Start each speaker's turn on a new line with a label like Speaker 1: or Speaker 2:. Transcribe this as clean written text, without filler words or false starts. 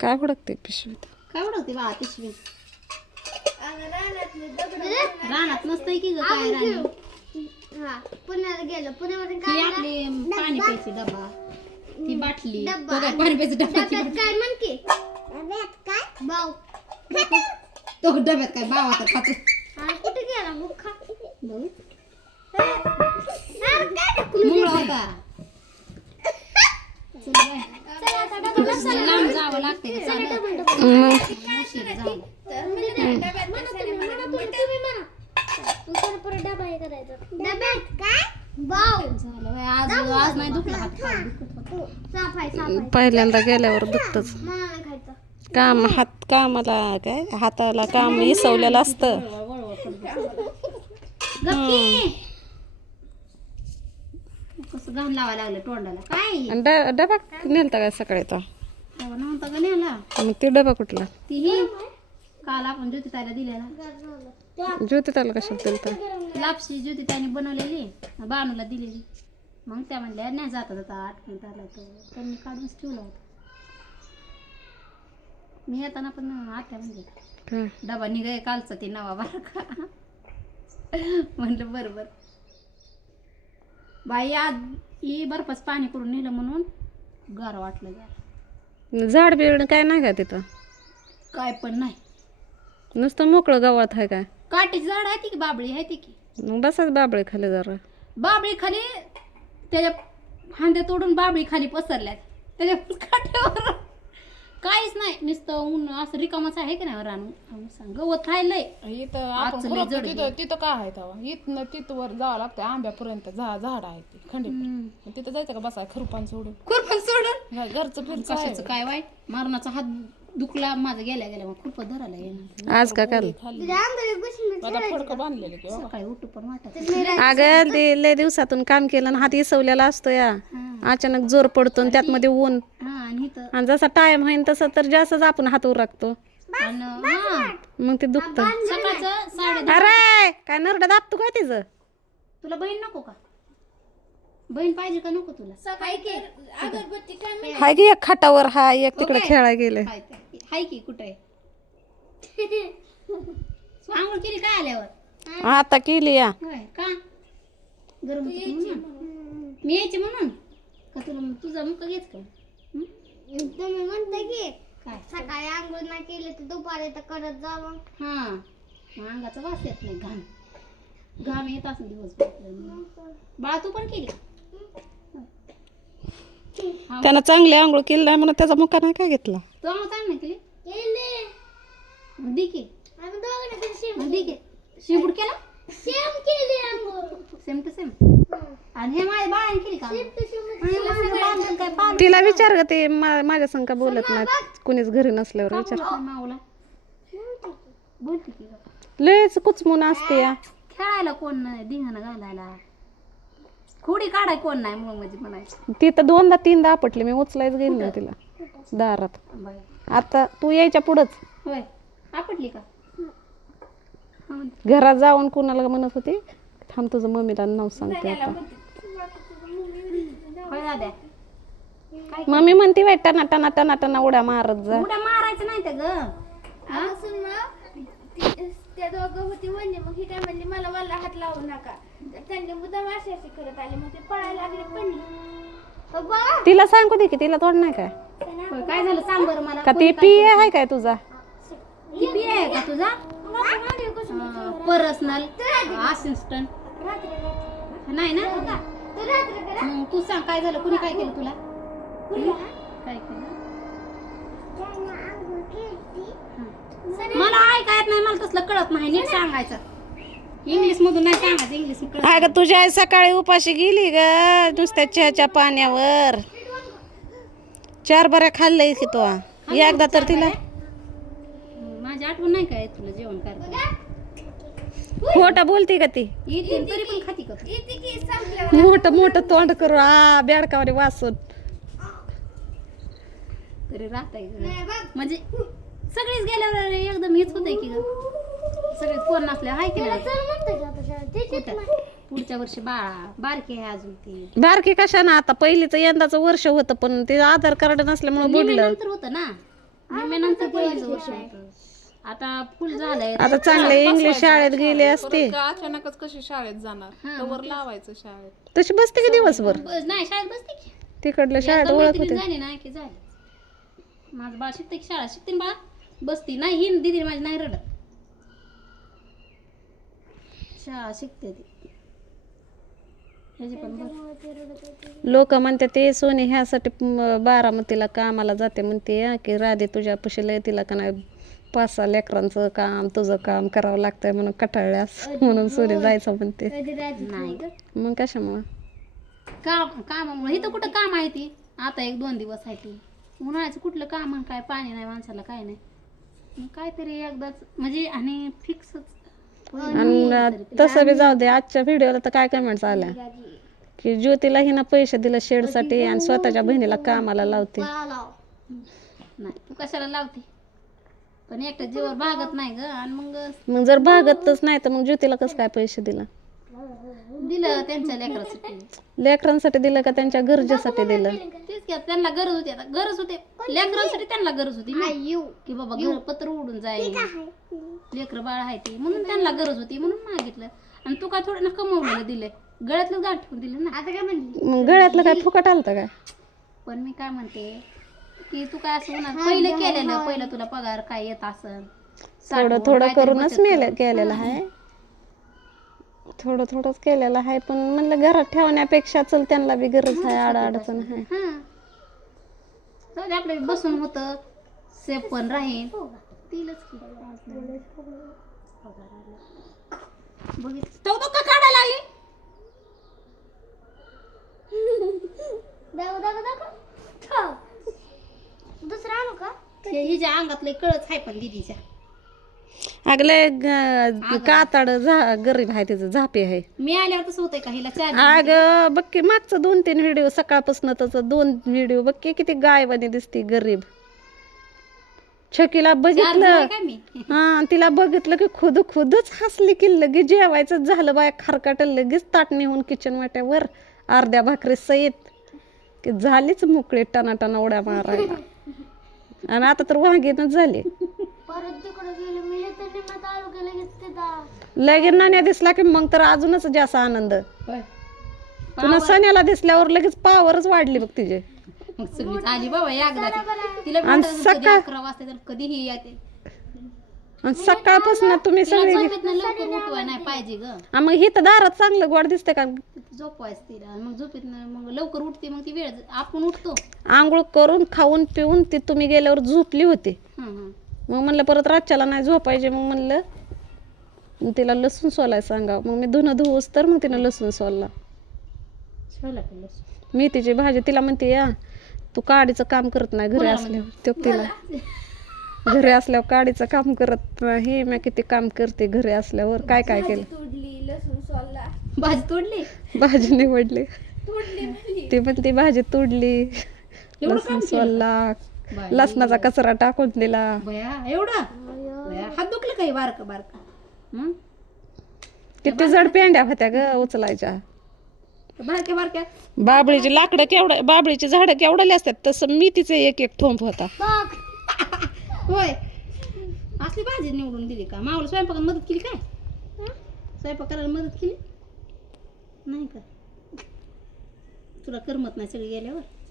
Speaker 1: काय हुडकते पिशवीत?
Speaker 2: काय उडवते बा पिशवी? रानात नसतंय की ग काय राणी?
Speaker 3: पुण्याला गेलो पुण्यामध्ये
Speaker 2: ही आपली पाणी प्यायची डबा, ती बाटली, तो काय पाणी प्यायची डबा,
Speaker 3: काय म्हणते काय बाव
Speaker 2: तो डब्यात काय बावा तर खातो.
Speaker 3: कुठे गेला मुखा
Speaker 2: मुंगळा होता. लांब जावं लागते का चालत? उशीर झाला. झालं बाई, आज नाही दुखला हात, पाय दुखत होता.
Speaker 1: पहिल्यांदा गेल्यावर दुखतच काम. कामाला काय हाताला काम इसवलेलं असतं.
Speaker 2: कसं घाण लावायला लागलं तोंडाला काय?
Speaker 1: आणि डबा नेलता काय सकाळी तो?
Speaker 2: तेव्हा नव्हता का नेला?
Speaker 1: मग ते डबा कुठला?
Speaker 2: ती ही काल आपण ज्योतिताईला दिलेला.
Speaker 1: ज्योती त्याला कशाला दिलता?
Speaker 2: लापशी ज्योतिताईने बनवलेली, बानूला दिलेली. मग त्या म्हणल्या नाही जाता जाता आठवण आला तर त्यांनी काढूनच ठेवला होता. मी येताना पण आत्या म्हणले
Speaker 1: काय?
Speaker 2: डबा निघाय कालचा ते नवा बारा का. म्हणलं बरोबर बाई आज ही बर्फाच पाणी करून नेलं म्हणून गार वाटलं जरा.
Speaker 1: झाड बिड काय नाही का तिथं?
Speaker 2: काय पण नाही,
Speaker 1: नुसतं मोकळं गावात आहे काय?
Speaker 2: काठीची झाड आहे ती की बाबळी आहे ती की.
Speaker 1: मग बसाच बाबळे खाली जरा.
Speaker 2: बाबळी खाली त्याच्या फांद्या तोडून बाबळी खाली पसरल्यात त्याच्या काठ्यावर काहीच नाही, नुसतं ऊन असं रिकामच आहे की नाही रान. गवत राहिलंय
Speaker 4: इथं
Speaker 2: आजचं लय जड
Speaker 4: तिथं तिथं काय आहे तेव्हा इथनं तिथं वर जावं लागतं आंब्यापर्यंत झाड आहे ते खंडीत. तिथं जायचं का बसाय खुरपान सोडून
Speaker 2: खुरपण सोडून
Speaker 4: नाही, घरचं फिरचं आहे.
Speaker 2: कशाचं काय वाईट मरणाचा हात दुखला माझा गेल्या गेल्या मग खुरपं धरायला येणार.
Speaker 1: आज का काल?
Speaker 4: आता फडकं बांधलेलं की बाबा.
Speaker 2: सकाळी उठू पण वाटत
Speaker 1: अगं ते लय दिवसातून काम केलं आणि हात इसवलेला असतो या. अचानक जोर पडतो आणि त्यात मध्ये ऊन.
Speaker 2: हा आणि इथं
Speaker 1: आणि जसा टाइम होईन तसं तर जास्तच आपण हात उरकतो,
Speaker 2: आणि हा
Speaker 1: मग ते दुखतं.
Speaker 2: सकाळचं 10:30.
Speaker 1: अरे काय नरडा दाबतो काय तिचं?
Speaker 2: तुला बहीण नको का? बहीण पाहिजे का नको तुला?
Speaker 1: हाय की एक खाटावर हाय, एक तिकडे खेळायला गेले.
Speaker 2: हाय की कुठे आंघोळ केली काय आल्यावर?
Speaker 1: आता केली या.
Speaker 2: होय का? गरम होतं म्हणून? मी यायची म्हणून का तुला तुझा मुका घेत का?
Speaker 3: तुम्ही म्हणता की
Speaker 2: काय
Speaker 3: सकाळी आंघोळ नाही केली तर दुपारी तर करत जावं.
Speaker 2: हा मग अंगाचा वास येत नाही, घाम घाम येत असं दिवसभर. बाळा तू पण केली?
Speaker 1: त्यानं चांगली आंघोळ केली नाही म्हणून त्याचा मुका नाही काय घेतला.
Speaker 2: तू आंघोळ चांगली नाही केली? मग दे की.
Speaker 3: आम्ही दोघांना सेम
Speaker 2: मग दे की. शिंबूड केला?
Speaker 3: केली आंघोळ.
Speaker 2: Same to same. आणि हे माझ्या बाळाने केली का? बांधून काय पार
Speaker 1: तिला विचार ग, ते माझ्या संग का बोलत नाहीत कुणीच घरी नसल्यावर विचार.
Speaker 2: माऊला बोलते की गं.
Speaker 1: लयच कुचमून असते या.
Speaker 2: खेळायला कोण नाही, धिंगाणं घालायला खोडी काढाय कोण नाही मुळ म्हणजे म्हणायचं.
Speaker 1: ती तर 2दा-3दा आपटली, मी उचलायच गेली नाही तिला दारात.
Speaker 2: बाई
Speaker 1: आता तू यायच्या पुढंच
Speaker 2: होय आपटली का?
Speaker 1: घरात जाऊन कुणाला म्हणत होती थांब तुझं मम्मीला नाव सांगते आता.
Speaker 2: होय दाद्या
Speaker 1: मम्मी म्हणते बाई टना टना टना टना उड्या मारत जा.
Speaker 2: उड्या मारायचं नाही तर ग.
Speaker 3: त्या दोघं होती म्हणजे मग ही काय म्हणली मला मला हात लावू नका, तर त्यांनी मुद्दाम अशी करत आले, मग ते पळायला लागले पडली.
Speaker 1: तिला सांगू दे की तिला तोड नाही काय
Speaker 2: होय काय झालं सांग बरं मला.
Speaker 1: का ते पिये आहे काय तुझा?
Speaker 2: किती आहे का तुझा पर्सनल असिस्टंट? नाही ना. मग तू सांग काय झालं, कुणी काय केलं तुला? काय केलं? मला ऐकायत नाही, मला तसलं कळत नाही, नीट सांगायचं. इंग्लिश मधून नाही सांगायचं, इंग्लिश कळत.
Speaker 1: अगं तुझी आई सकाळी उपाशी गेली ग नुसत्या चहाच्या पाण्यावर. 4 बऱ्या खाल्लंय की तो एकदा तर तिला.
Speaker 2: माझी आठवण नाही काय तुला जेवण करता?
Speaker 1: खोटं बोलते का ती?
Speaker 2: येते तरी पण खाती का तू?
Speaker 1: मोठं मोठं तोंड करू बेडकावाने वासून
Speaker 2: तरी राहताय म्हणजे सगळीच गेल्यावर एकदम हेच होतंय की ग. सगळे कोण नसल्या हाय की नाही? कुठं? पुढच्या वर्षी बाळा बारकी आहे अजून ती.
Speaker 1: बारकी कशा ना आता पहिलीचं यंदाचं वर्ष होतं पण ते आधार कार्ड नसल्यामुळे बुडलं.
Speaker 2: नंतर होतं ना. निम्म्यानंतर पहिलीच वर्ष होतं. आता फुल झालंय.
Speaker 1: आता चांगले इंग्लिश शाळेत गेले असते
Speaker 4: परत अचानकच कशी शाळेत जाणार तवर लावायचं शाळेत.
Speaker 1: तशी बसते की दिवसभर
Speaker 2: नाही शाळेत बसते की.
Speaker 1: तिकडल्या शाळेत
Speaker 2: एकदा
Speaker 1: ओळख
Speaker 2: मैत्रीण
Speaker 1: होते.
Speaker 2: झाली ना की झाली. माझं बाळ शिकते की शाळा शिकते ना बाळ बसती नाही ही दिदी माझी नाही रडत. शाळा शिकते ती ह्याची पण बस.
Speaker 1: लोक म्हणते ते सोनी ह्यासाठी बारामतीला कामाला जाते म्हणते की राधे तुझ्या पशीला तिला का नाही 5-6 लेकरांचं काम तुझं काम करावं लागतंय म्हणून कटाळल्यास म्हणून सोनी जायचं म्हणते.
Speaker 2: नाही ग
Speaker 1: मग कशामुळं
Speaker 2: कामामुळे इथं कुठं काम आहे ती आता 1-2 दिवस आहे ती. उन्हाळ्याचं कुठलं काम आणि काय पाणी नाही माणसाला काय नाही मग काहीतरी एकदाच म्हणजे आणि फिक्सच.
Speaker 1: आणि तसं बी जाऊ दे. आजच्या व्हिडिओला तर काय कमेंट्स आल्या की ज्योतीला हिनं पैसे दिलं शेडसाठी आणि स्वतःच्या बहिणीला कामाला लावते.
Speaker 2: नाही तू कशाला लावते पण एकट्या जीवर भागत नाही ग. आणि मग
Speaker 1: मग जर भागतच नाही तर मग ज्योतीला कसं काय पैसे दिलं?
Speaker 2: दिलं त्यांच्या लेकरासाठी.
Speaker 1: लेकरांसाठी दिलं का त्यांच्या गरजेसाठी दिलं?
Speaker 2: तेच की आता त्यांना गरज होती. आता गरज होते लेकरांसाठी त्यांना गरज होती ना. की बाबा घर पत्र उडून जाईल लेकर बाळ आहे ती म्हणून त्यांना गरज होती म्हणून मागितलं. आणि तू काय थोडं ना कमवलेलं दिलंय गळ्यातलं गाठ ठेवून दिलं ना. आता काय म्हणली
Speaker 1: मग गळ्यातलं काय फुकट आलं काय?
Speaker 2: पण मी काय म्हणते की तू काय असं होणार पहिलं केलेलं पहिलं तुला पगार काय येत असन
Speaker 1: थोडं थोडं करूनच केलेलं आहे. थोडं थोडंच केलेलं आहे पण म्हणलं घरात ठेवण्यापेक्षा चल त्यांना बी गरज आहे अडचण आहे.
Speaker 2: हा आपलं बसून होतं सेफ पण राहील तिलाच बघितलं तो का काढायला आली.
Speaker 3: दुसरा आणू का?
Speaker 2: हिच्या अंगातले कळच आहे पण दिदीच्या.
Speaker 1: अगले कातड गरीब आहे तिचं झापे आहे.
Speaker 2: मी आल्यावर तसं होतंय का हिला चार
Speaker 1: अग बघ की मागचं 2-3 व्हिडिओ सकाळपासून त्याचं 2 व्हिडिओ बघ की किती गायवानी दिसती गरीब. छकीला बघितलं
Speaker 2: काय मी
Speaker 1: हा तिला बघितलं की खुदच हसली की लगेच जेवायचं झालं बाय खारकाट लगेच ताट नेऊन किचन वाट्यावर अर्ध्या भाकरी सहित की झालीच मोकळी टनाटना उड्या मारायला. आणि आता तर वाघीनच झाली.
Speaker 3: परत तिकडे गेले मी हे तर निम्यात आलो की लगेच तिथं
Speaker 1: लगेच नाण्या दिसला की मग तर अजूनच जास्त आनंद. पुन्हा सण्याला दिसल्यावर लगेच पावरच वाढली बघ तिचे.
Speaker 2: मग सगळीच आली बाबा एकदा तिला
Speaker 1: आणि
Speaker 2: भेटायचं कधी
Speaker 1: सकाळ
Speaker 2: 11 वाजता तर कधीही येते.
Speaker 1: आणि सकाळपासून तुम्ही
Speaker 2: तिला
Speaker 1: सगळे
Speaker 2: झोपेतनं लवकर उठवाय नाही पाहिजे ग.
Speaker 1: मग ही तर दारात चांगलं गोड दिसते का?
Speaker 2: झोपवायच तिला मग झोपेतनं मग लवकर उठते मग ती वेळ आपण उठतो.
Speaker 1: आंघोळ करून खाऊन पिऊन ती तुम्ही गेल्यावर झोपली होती. मग म्हणलं परत रातच्याला नाही झोपायचे मग म्हणलं तिला लसूण सोलाय सांगा. मग मी धुणं धुवूस तर मग तिनं लसूण सोलला. मेथीची भाजी तिला म्हणते या तू काडीचं काम करत नाही घरी असल्यावर. तो तिला घरी असल्यावर काडीचं काम करत नाही. मी किती काम करते घरी असल्यावर. काय काय केलं?
Speaker 3: तोडली लसूण सोलला
Speaker 2: भाजी तोडली
Speaker 1: भाजी निवडली
Speaker 3: तोडली
Speaker 1: ती म्हणते भाजी तोडली लसूण सोलला लसणाचा कचरा टाकून दिला.
Speaker 2: बया एवढा बया हात दुखलं काही बारक मग
Speaker 1: किती जड पेंड्या होत्या ग उचलायच्या.
Speaker 2: बारक्या
Speaker 1: बाबळीची लाकडं केवढं बाबळीची झाडं केवढाली असतात तसं मी तिचे एक थोंब होता.
Speaker 2: होय असली भाजी निवडून दिली का? मावला स्वयंपाकात मदत केली काय? स्वयंपाक करायला मदत केली नाही का? तुला करमत नाही सगळी गेल्यावर.